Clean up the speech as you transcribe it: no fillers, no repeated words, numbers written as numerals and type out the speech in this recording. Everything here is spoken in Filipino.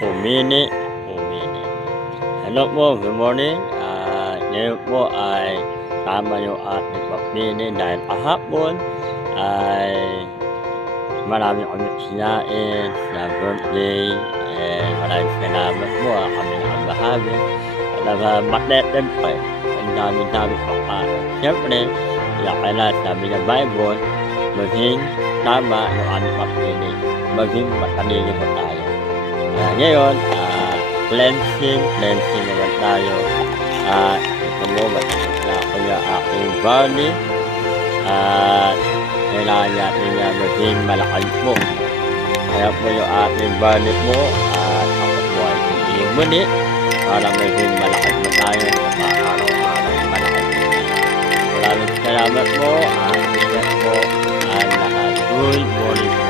Pumini. Hello po, good morning. Ngayon po ay tama yung ating pagpili dahil kahapon ay marami kami sinain na birthday. Maraming salamat po. Kami nakabahagi. Mateten pa eh. Ang dami-dami pagkain. Siyempre, kaya sabi ng Bible, maging tama yung aming pagpili. Maging matalino pa tayo. Ngayon, cleansing naman tayo. Ito mo, matapos ko yung aking body. Kailangan natin na maging malakad po. Kaya po yung ating body po, tapos po ay magiging muli para maging malakad na tayo sa araw-araw malakad po. Maraming salamat po. Ingat po. Good morning po.